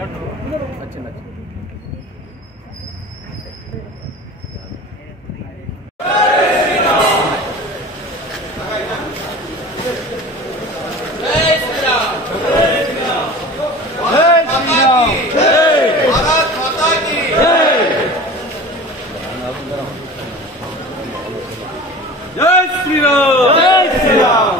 जय श्री राम जय श्री राम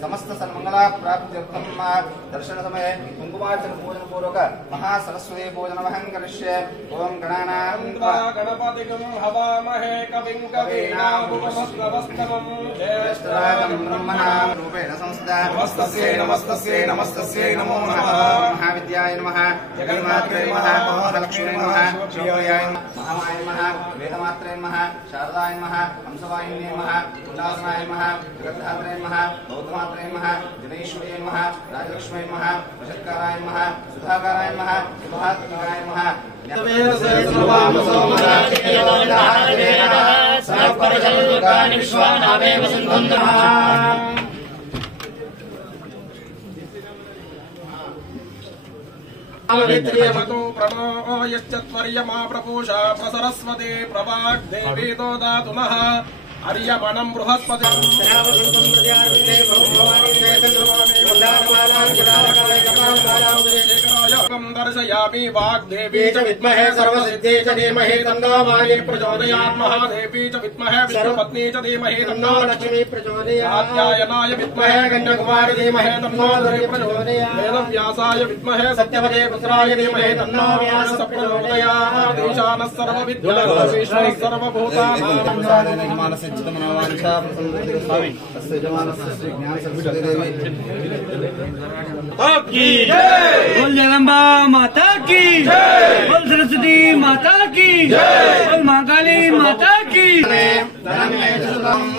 समस्त सन्मंगला प्राप्त्यर्थम दर्शन समय कुंकुमार्चन पूजन पूर्वक महासरस्वती पूजन वहं करिष्ये। ओम गणपतिगं हवामहे कविं कवीनामुपमश्रवस्तमं ज्येष्ठराजं ब्रह्मणा रूपेण संस्थिता नमस्तस्यै नमस्तस्यै नमो नमः। महाविद्याय नमः, जगन्मात्रे नमः, महालक्ष्मी नमः, शिवाय महामाय नमः, वेदमात्रे नमः, शारदाय नमः, हंसवाहिन्ये नमः, उल्लासनाय नमः, जगद्धात्रे नमः, बौद्धमात्रे नमः, जनेश्वर्ये नमः, राजलक्ष्मी नमः, वशत्काराय नमः, सुधाकाराय नमः, शुभात्मिकाय नमः। प्रणो यश्चत्वर्यमा प्रपूषा प्रसरस्वती प्रवाग्देवी ददातु नः अर्यमणं बृहस्पतिं दर्शयामि। वाग्देवी च विद्महे सर्वसिद्धे च धीमहि तन्नो वाणी प्रचोदयात्। महादेवी च विद्महे विष्णुपत्नी च धीमहि तन्नो लक्ष्मी प्रचोदयात्। कात्यायनाय विद्महे कन्याकुमारी धीमहि तन्नो धरी प्रचोदयात्। वेदव्यासाय विद्महे सत्यवते पुत्राय धीमहि तन्नो व्यासः प्रचोदयात्। ईशानः सर्वविद्यानां विष्णुः सर्वभूतानां बोल जगदम्बा माता की बोल सरस्वती माता की बोल मां काली माता की।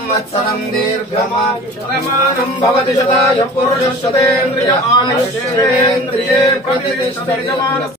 वत्सरं दीर्घमानं भवति शताय पुरुषः शतेन्द्रिय आयुष्येन्द्रिये प्रतिष्ठते।